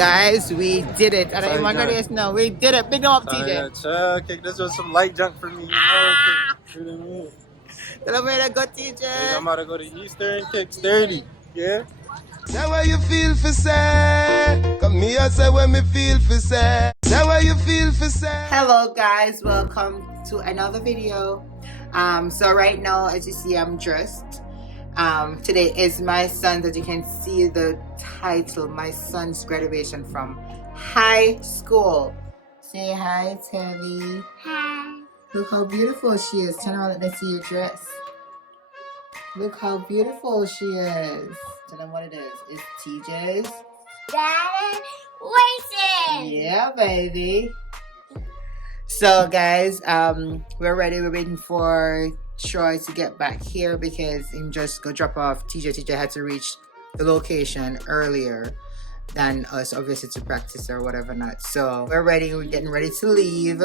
Guys, we did it. And I'm gonna guess no, we did it. Big up, TJ. Okay, this was some light junk for me. Tell them where to go, TJ. I'm about to go to Eastern Kicks 30. Yeah? Now where you feel for say? Come me and say when me feel for say. Now where you feel for say? Hello guys, welcome to another video. So right now, as you see, I'm dressed. Today is my son's, as you can see the title, my son's graduation from high school. Say hi, Telly. Hi. Look how beautiful she is. Turn around, let me see your dress. Look how beautiful she is. Tell them what it is. It's TJ's. Graduation. Yeah, baby. So guys, we're ready. We're waiting for Troy to get back here because he just go drop off TJ. TJ had to reach the location earlier than us, obviously, to practice or whatever not. So we're ready. We're getting ready to leave.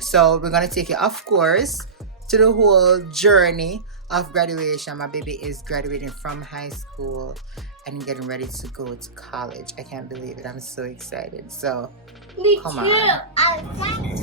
So we're gonna take you, of course, to the whole journey of graduation. My baby is graduating from high school and getting ready to go to college. I can't believe it. I'm so excited. So Me come too. on. I'm excited.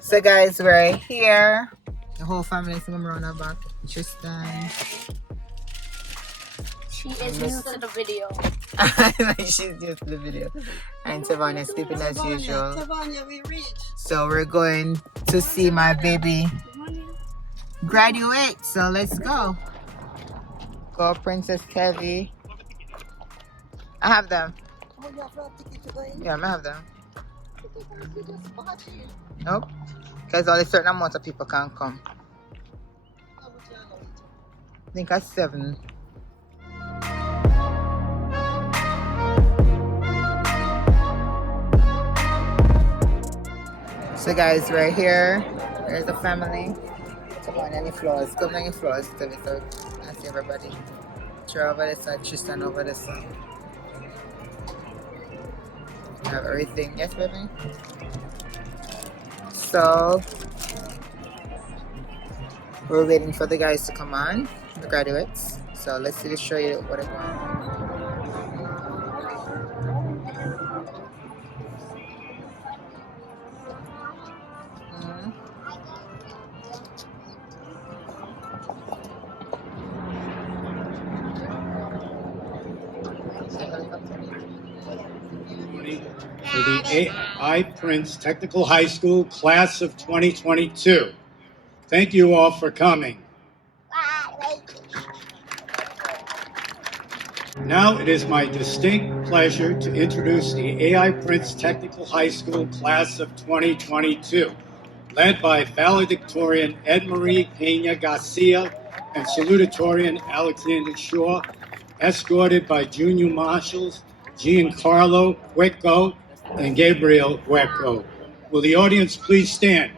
So guys, we're here. The whole family is coming around our back. Tristan. She is new to the video. She's just the video. And Tavanya is sleeping as usual. Tavanya, we reached. So we're going to see my baby graduate. So let's go. Go, Princess Kevi. I have them. Oh, you have a ticket to go in? Yeah, I have them. You can see the spot here. Nope. Because only a certain amount of people can come. How much you allow it? I think that's 7. So guys, we're here. There's the family. Come on, any floors. Come on, any floors. Tell me so. I see everybody. Troy over this side, Tristan over this side. We have everything. Yes, baby? So we're waiting for the guys to come on, the graduates. So let's see, show you what it's on. For the AI Prince Technical High School class of 2022. Thank you all for coming. Now it is my distinct pleasure to introduce the AI Prince Technical High School class of 2022, led by valedictorian Edmarie Pena Garcia and salutatorian Alexander Shaw, escorted by junior marshals Giancarlo Hueco and Gabriel Hueco. Will the audience please stand?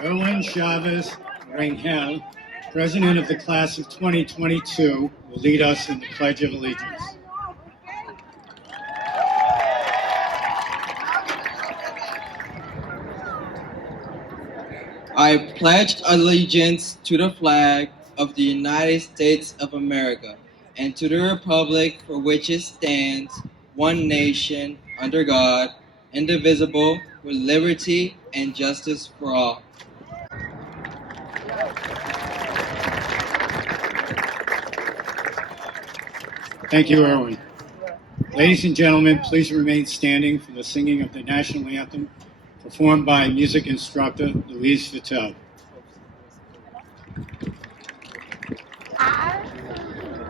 Erwin Chavez Rangel, President of the Class of 2022, will lead us in the Pledge of Allegiance. I pledge allegiance to the flag of the United States of America and to the republic for which it stands, one nation, under God, indivisible, with liberty and justice for all. Thank you, Erwin. Ladies and gentlemen, please remain standing for the singing of the national anthem performed by music instructor Louise Vittel.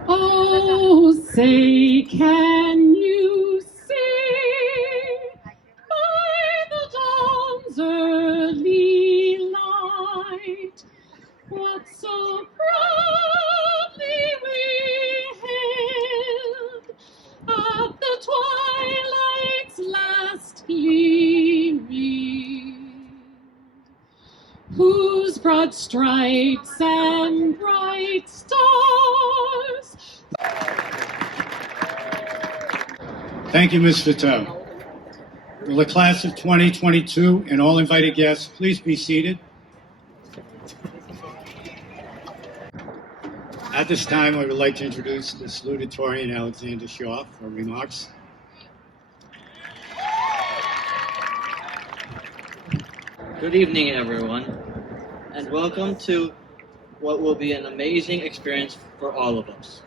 Oh, say, can you see by the dawn's early light what so proudly we hailed at the twilight's last gleaming, whose broad stripes and bright stars. Thank you, Ms. Vittel. Will the class of 2022 and all invited guests please be seated? At this time, I would like to introduce the salutatorian Alexander Shaw for remarks. Good evening, everyone, and welcome to what will be an amazing experience for all of us.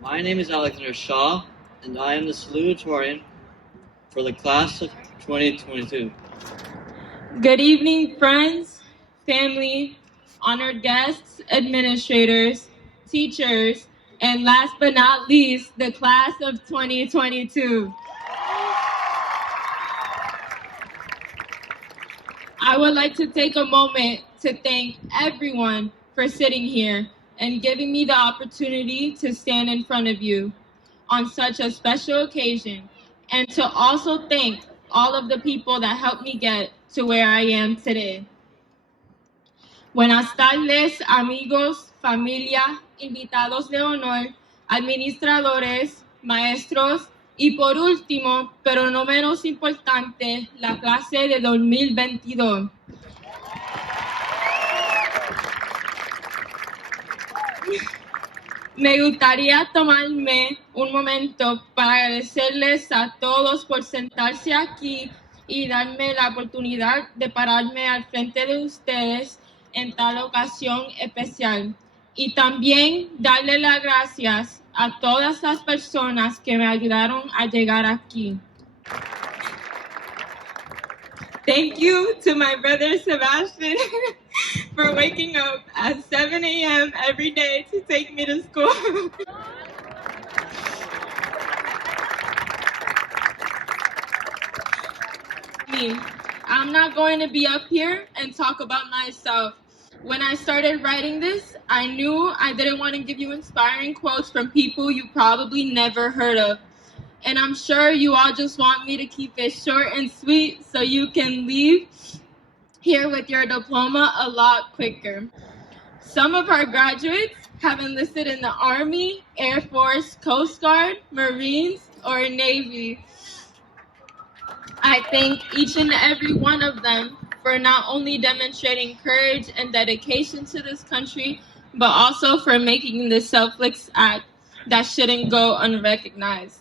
My name is Alexander Shaw, and I am the salutatorian for the class of 2022. Good evening, friends, family, honored guests, administrators, teachers, and last but not least, the class of 2022. I would like to take a moment to thank everyone for sitting here and giving me the opportunity to stand in front of you on such a special occasion, and to also thank all of the people that helped me get to where I am today. Buenas tardes, amigos, familia, invitados de honor, administradores, maestros y por último, pero no menos importante, la clase de 2022. Me gustaría tomarme un momento para agradecerles a todos por sentarse aquí y darme la oportunidad de pararme al frente de ustedes en tal ocasión especial. Y también darle las gracias a todas las personas que me ayudaron a llegar aquí. Thank you to my brother Sebastian for waking up at 7 a.m. every day to take me to school. I'm not going to be up here and talk about myself. When I started writing this, I knew I didn't want to give you inspiring quotes from people you probably never heard of. And I'm sure you all just want me to keep it short and sweet so you can leave here with your diploma a lot quicker. Some of our graduates have enlisted in the Army, Air Force, Coast Guard, Marines, or Navy. I thank each and every one of them for not only demonstrating courage and dedication to this country, but also for making this selfless act that shouldn't go unrecognized.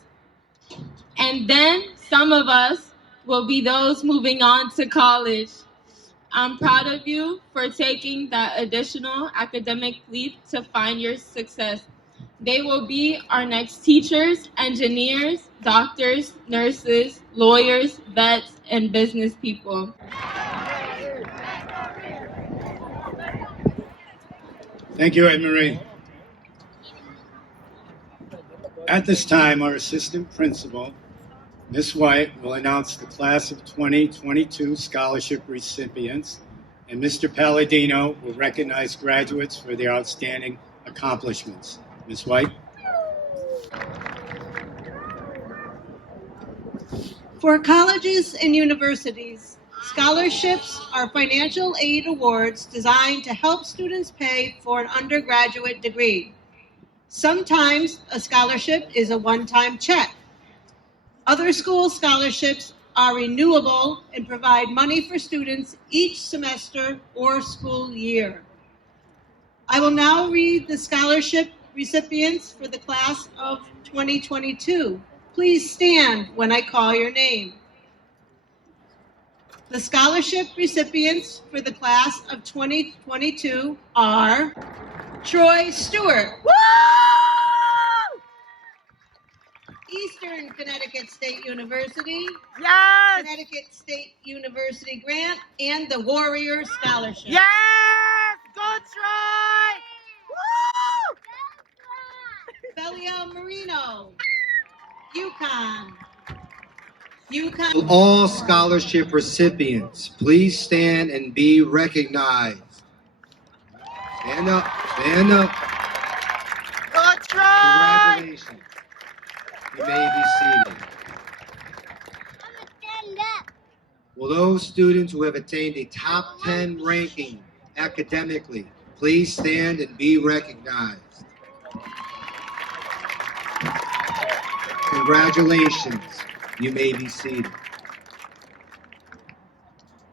And then some of us will be those moving on to college. I'm proud of you for taking that additional academic leap to find your success. They will be our next teachers, engineers, doctors, nurses, lawyers, vets, and business people. Thank you, Anne-Marie. At this time, our assistant principal, Ms. White, will announce the class of 2022 scholarship recipients, and Mr. Palladino will recognize graduates for their outstanding accomplishments. Ms. White. For colleges and universities, scholarships are financial aid awards designed to help students pay for an undergraduate degree. Sometimes a scholarship is a one-time check. Other school scholarships are renewable and provide money for students each semester or school year. I will now read the scholarship recipients for the class of 2022. Please stand when I call your name. The scholarship recipients for the class of 2022 are Troy Stewart. Woo! Eastern Connecticut State University, Yes! Connecticut State University grant, and the Warrior Scholarship. Yes! Go Troy! Woo! Belial Marino, UConn. Will all scholarship recipients please stand and be recognized? Stand up, stand up. Go Troy! Congratulations. You may be seated. Will those students who have attained a top 10 ranking academically please stand and be recognized? Congratulations. You may be seated.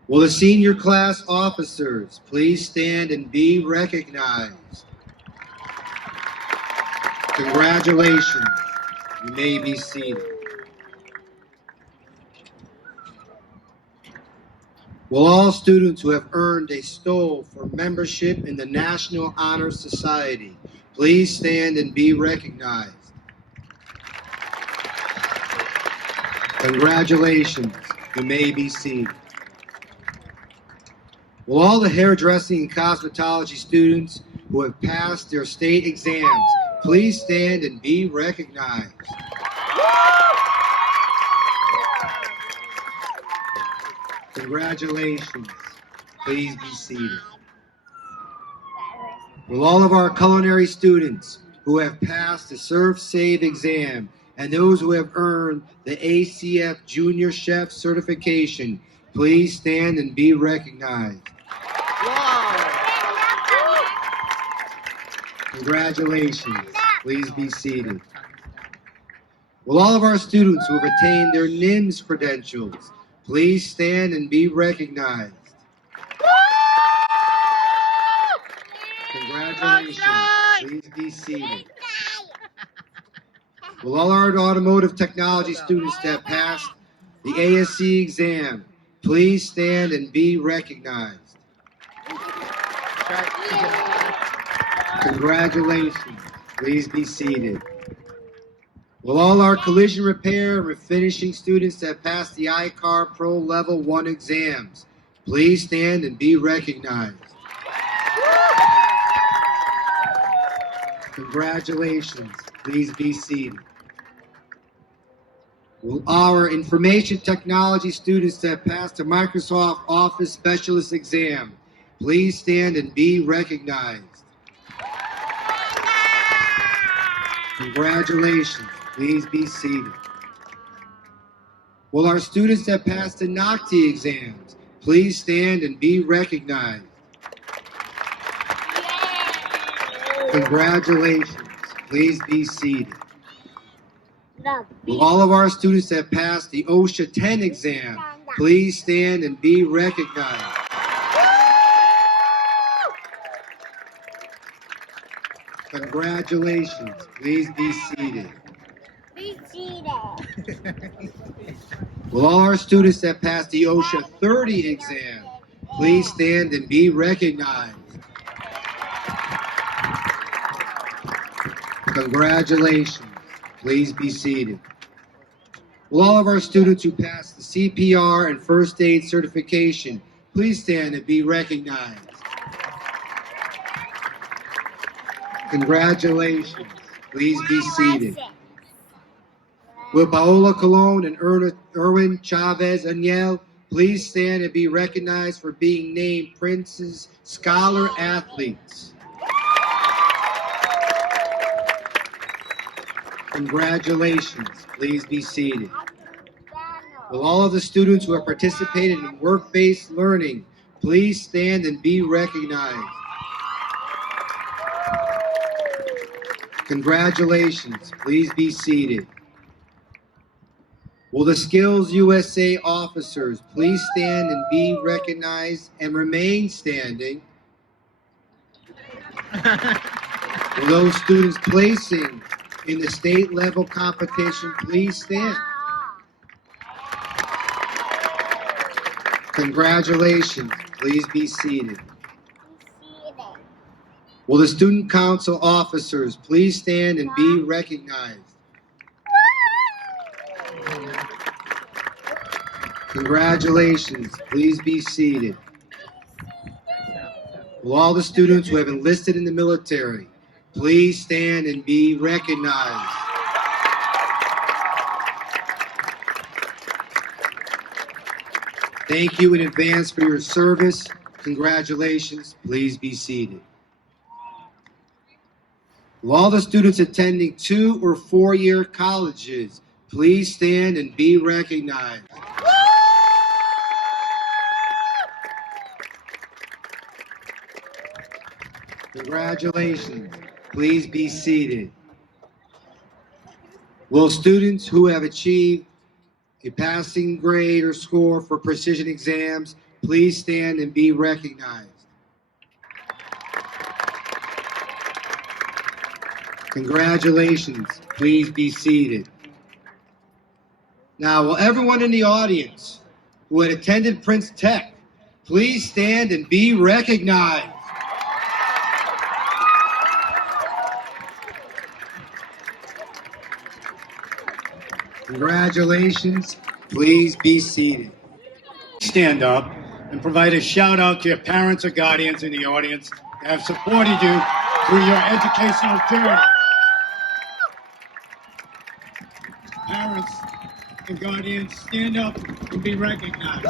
Will the senior class officers please stand and be recognized? Congratulations. You may be seated. Will all students who have earned a STOL for membership in the National Honor Society please stand and be recognized? Congratulations. You may be seated. Will all the hairdressing and cosmetology students who have passed their state exams please stand and be recognized? Congratulations. Please be seated. Will all of our culinary students who have passed the Serve Save exam and those who have earned the ACF Junior Chef certification please stand and be recognized? Congratulations. Please be seated. Will all of our students who have attained their NIMS credentials please stand and be recognized? Congratulations. Please be seated. Will all our automotive technology students that passed the ASC exam please stand and be recognized? Congratulations. Please be seated. Will all our collision repair and refinishing students that passed the iCar Pro Level 1 exams please stand and be recognized? Congratulations. Please be seated. Will our information technology students that passed the Microsoft Office Specialist exam please stand and be recognized? Congratulations. Please be seated. Will our students that passed the NOCTI exams please stand and be recognized? Congratulations. Please be seated. Will all of our students that passed the OSHA 10 exam please stand and be recognized? Congratulations. Please be seated. Be seated. Will all our students that passed the OSHA 30 exam please stand and be recognized? Congratulations. Please be seated. Will all of our students who passed the CPR and first aid certification please stand and be recognized? Congratulations. Please be seated. Will Paola Colon and Erwin Chavez Aniel please stand and be recognized for being named Prince's Scholar Athletes? Congratulations. Please be seated. Will all of the students who have participated in work-based learning please stand and be recognized? Congratulations. Please be seated. Will the Skills USA officers please stand and be recognized and remain standing? Will those students placing in the state level competition please stand? Congratulations. Please be seated. Will the student council officers please stand and be recognized? Congratulations. Please be seated. Will all the students who have enlisted in the military please stand and be recognized? Thank you in advance for your service. Congratulations. Please be seated. Will all the students attending 2- or 4-year colleges please stand and be recognized? Congratulations. Please be seated. Will students who have achieved a passing grade or score for precision exams please stand and be recognized? Congratulations. Please be seated. Now, will everyone in the audience who had attended Prince Tech please stand and be recognized? Congratulations. Please be seated. Stand up and provide a shout out to your parents or guardians in the audience that have supported you through your educational journey. Parents and guardians, stand up and be recognized.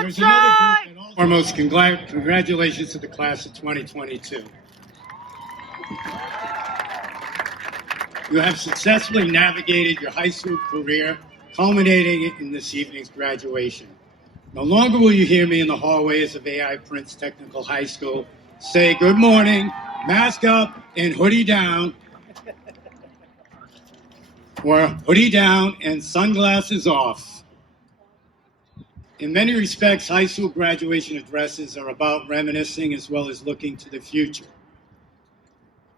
There's another group that also foremost, congratulations to the class of 2022. You have successfully navigated your high school career, culminating in this evening's graduation. No longer will you hear me in the hallways of AI Prince Technical High School say good morning, mask up, and hoodie down, or hoodie down and sunglasses off. In many respects, high school graduation addresses are about reminiscing as well as looking to the future.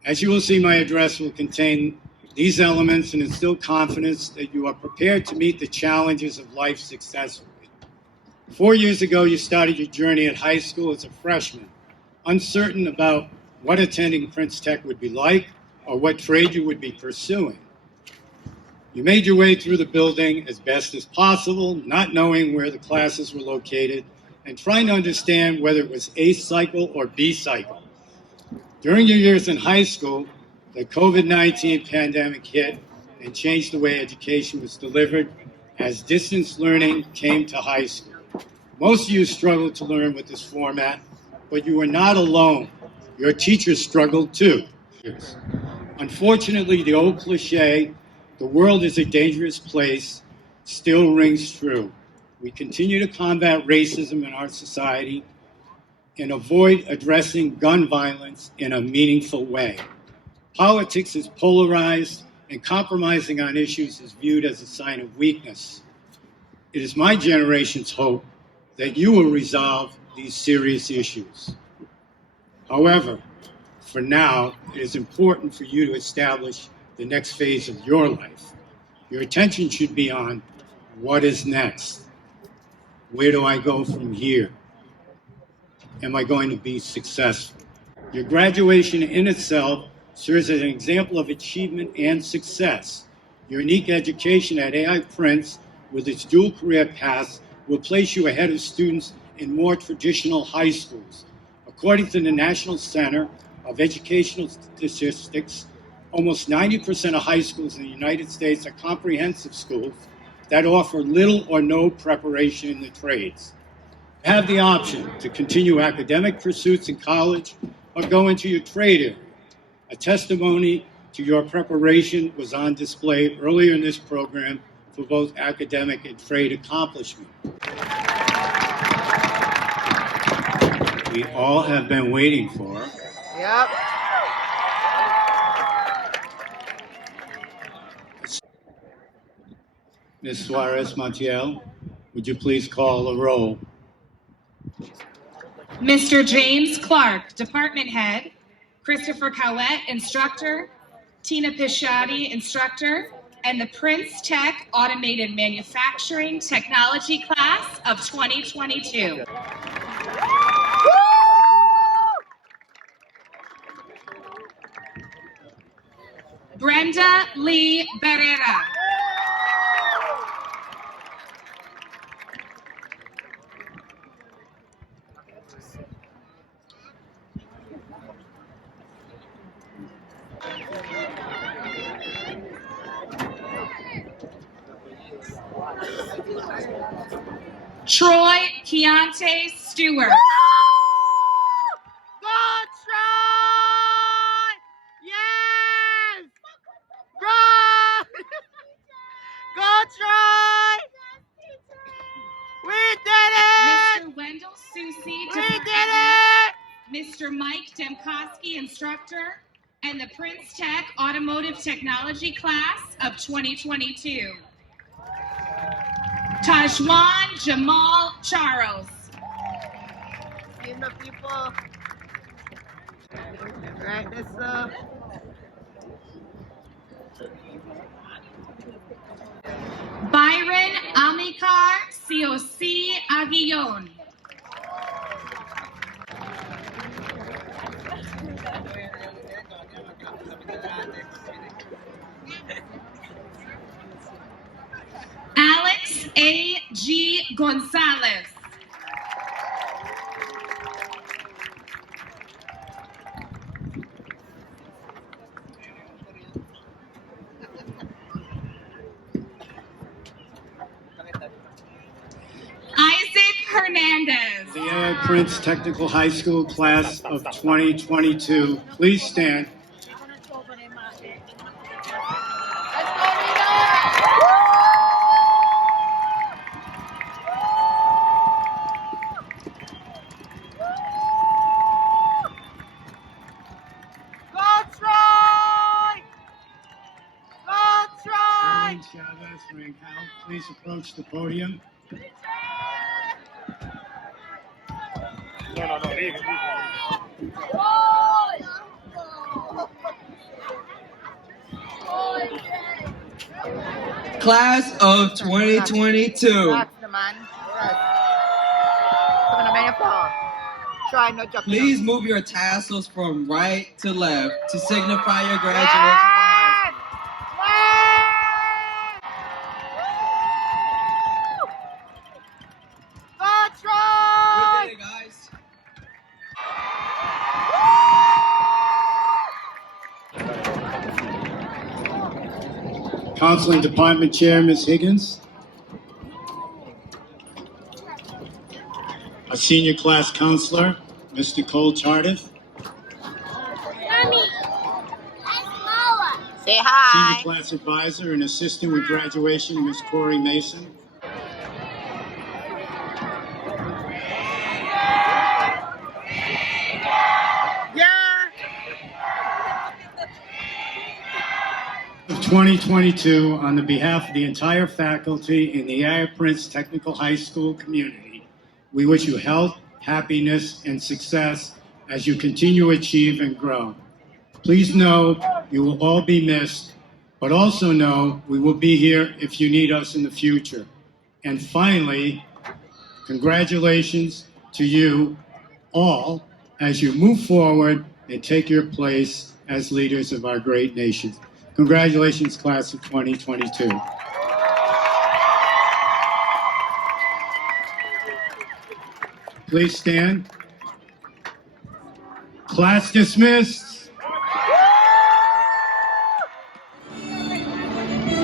As you will see, my address will contain these elements and instill confidence that you are prepared to meet the challenges of life successfully. 4 years ago, you started your journey at high school as a freshman, uncertain about what attending Prince Tech would be like or what trade you would be pursuing. You made your way through the building as best as possible, not knowing where the classes were located and trying to understand whether it was A cycle or B cycle. During your years in high school, the COVID-19 pandemic hit and changed the way education was delivered as distance learning came to high school. Most of you struggled to learn with this format, but you were not alone. Your teachers struggled too. Unfortunately, the old cliche, "the world is a dangerous place," still rings true. We continue to combat racism in our society and avoid addressing gun violence in a meaningful way. Politics is polarized, and compromising on issues is viewed as a sign of weakness. It is my generation's hope that you will resolve these serious issues. However, for now, it is important for you to establish the next phase of your life. Your attention should be on what is next. Where do I go from here? Am I going to be successful? Your graduation in itself serves as an example of achievement and success. Your unique education at AI Prince, with its dual career paths, will place you ahead of students in more traditional high schools. According to the National Center of Educational Statistics, almost 90% of high schools in the United States are comprehensive schools that offer little or no preparation in the trades. You have the option to continue academic pursuits in college or go into your trade area. A testimony to your preparation was on display earlier in this program for both academic and trade accomplishment. We all have been waiting for. Yep. Ms. Suarez Montiel, would you please call the roll? Mr. James Clark, Department Head. Christopher Cowett, Instructor. Tina Pisciati, Instructor. And the Prince Tech Automated Manufacturing Technology Class of 2022. Brenda Lee Barrera. Troy Keontae Stewart. Go Troy! Yes! Run! Go Troy! We did it! Mr. Wendell Susie. We did it! Mr. Mike Demkowski, Instructor, and the Prince Tech Automotive Technology Class of 2022. Tajwan Jamal Charles. Team of people. Right, this Byron Amikar Siosi Aguillon. Alex A. G. Gonzalez. Isaac Hernandez. The AI Prince Technical High School Class of 2022. Please stand. Please approach the podium. Class of 2022. Please move your tassels from right to left to signify your graduation. Counseling Department Chair, Ms. Higgins. our senior class counselor, Mr. Cole Tardif. Mommy, Say hi. Senior class advisor and assistant with graduation, Ms. Corey Mason. Of 2022, on the behalf of the entire faculty in the AI Prince Technical High School community, we wish you health, happiness, and success as you continue to achieve and grow. Please know you will all be missed, but also know we will be here if you need us in the future. And finally, congratulations to you all as you move forward and take your place as leaders of our great nation. Congratulations, class of 2022. Please stand. Class dismissed.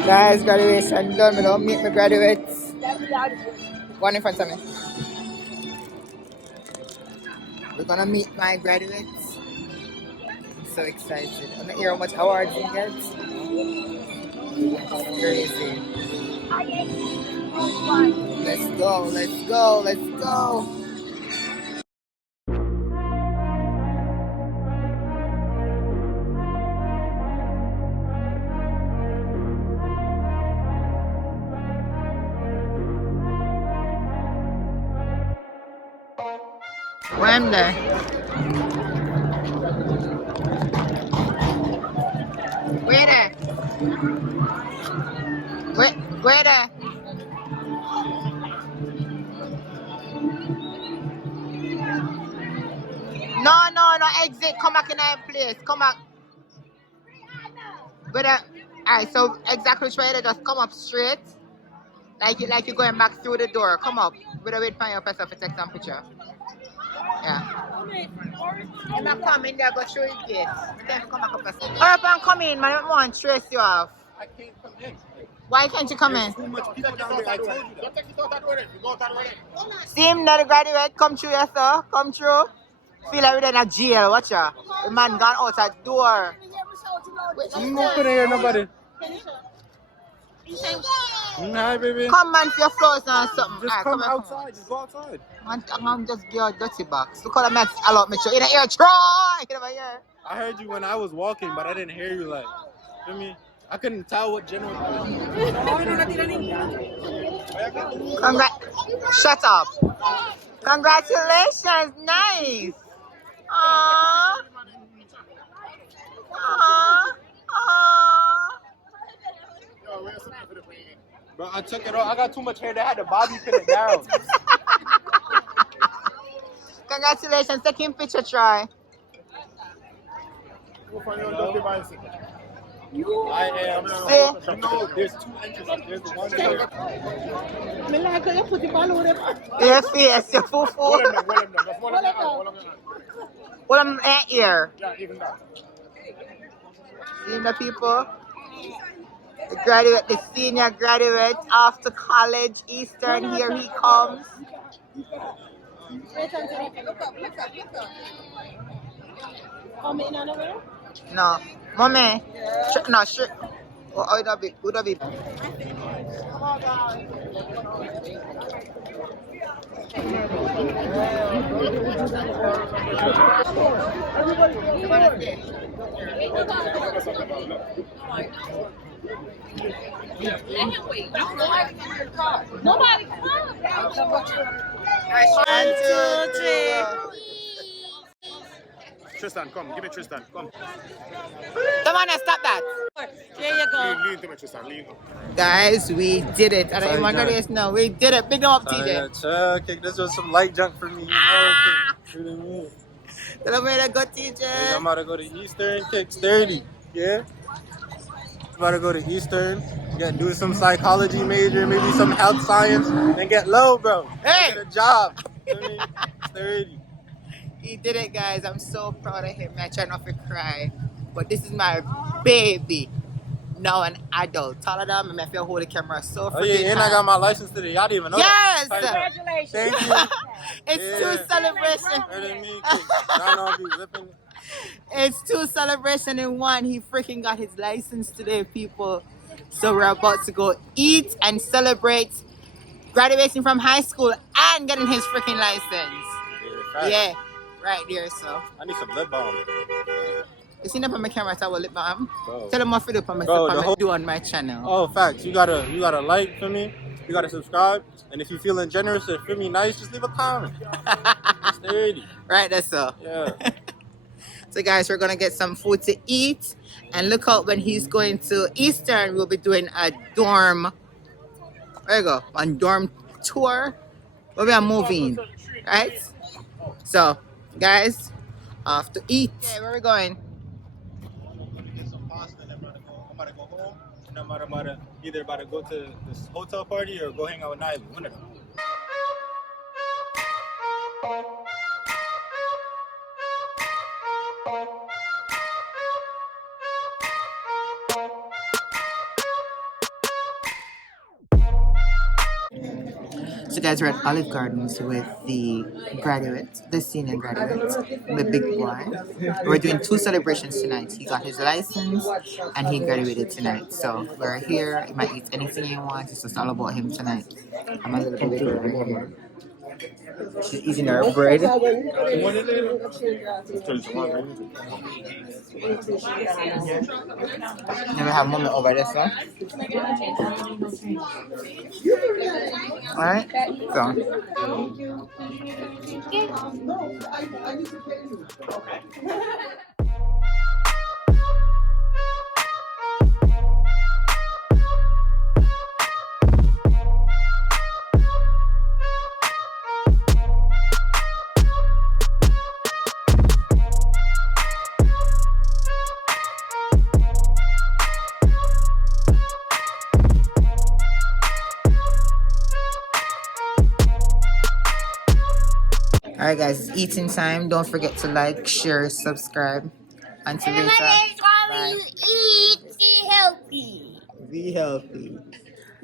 Guys, graduation done. We don't meet my graduates. One in front of me. We're gonna meet my graduates. I'm so excited. I'm not hear how much awards we get. It's crazy. Let's go, let's go, let's go. Where am there? Where there? Where there? No, exit. Come back in that place. Come back. Alright, so exactly straight there, just come up straight. Like you're going back through the door. Come up. We're gonna wait for your person to take some picture. Yeah. I'm not coming there, go through the gate. Come back up. Hurry up and come in, man. I don't want to trace you off. I can't come in. Why can't you come in? Too much people down there. I told you that. Don't take it out that way. You go out that way. See him now, the graduate. Come through, yes, sir. Come through. Feel like we're in a jail. Watch ya. The man gone out that door. I'm not gonna hear nobody. Nah, baby. Come, man, for your floors and something. Just Right, come here, outside. Just go outside. I'm just give you a dirty box. Look how the man allowed me to. In the ear, try. In the ear. I heard you when I was walking, but I didn't hear you. Like, feel me? I couldn't tell what general. Shut up. Congratulations. Nice. Aww. Aww. Aww. Bro, I took it off. I got too much hair. They had the bobby pin it down. Congratulations. Taking picture, try. I am. You know, there's two entrances. There's the one there. Your face, your fufu. What am I here? Yeah, even that. Seeing the people? The graduate, the senior graduate after college, Eastern, here he comes. No. Mommy. No, sure. Oh, would that be? Would that be? Nobody come. One, two, three. Tristan, come. Give me Tristan. Come. Come on, stop that. There you go. Lean to me, Tristan. Lean. Guys, we did it. I don't even want to do this now. We did it. Big them up, TJ. Okay, this was some light junk for me. You know, Tell them where to go, TJ. I'm about to go to Eastern, kick 30. Yeah? I'm about to go to Eastern, do some psychology major, maybe some health science, and get low, bro. Hey! Get a job. 30. He did it, guys. I'm so proud of him. I try not to cry. But this is my baby. Now an adult. Taller than me, I feel hold the camera so freaking and I got my license today. Y'all didn't even know Yes! that. Congratulations. Thank you. It's two celebration. Better than me, 'cause y'all know I be whipping. It's two celebration in one. He freaking got his license today, people. So we're about to go eat and celebrate graduating from high school and getting his freaking license. Yeah, right there. So I need some lip balm. you seen up on my camera, so I will lip balm. Bro. Tell them what to do on my do on my channel. Oh, facts. You gotta like for me. You gotta subscribe. And if you're feeling generous or feel me nice, just leave a comment. It's 30. Right, that's so. Yeah. So guys, we're gonna get some food to eat, and look out when he's going to Eastern. We'll be doing a dorm. There you go, on dorm tour. We'll be moving, right? So, guys, off to eat. Okay, where are we going? Get some pasta and I'm about to go home. And I'm either about to go to this hotel party or go hang out with Nyla. One of them. So guys, we're at Olive Gardens with the graduates, the senior graduates, the big boy. We're doing two celebrations tonight. He got his license and he graduated tonight. So we're here. He might eat anything he wants. It's just all about him tonight. I'm a little bit. She's eating her bread. Then we have Mommy over there, so. Alright, so. Alright guys, it's eating time. Don't forget to like, share, subscribe. Until later. Bye. Eat. Be healthy. Be healthy.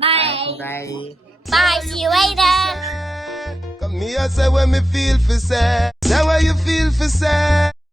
Bye. Bye. Bye. See you later. Come here, say when me feel for say. Say what you feel for say.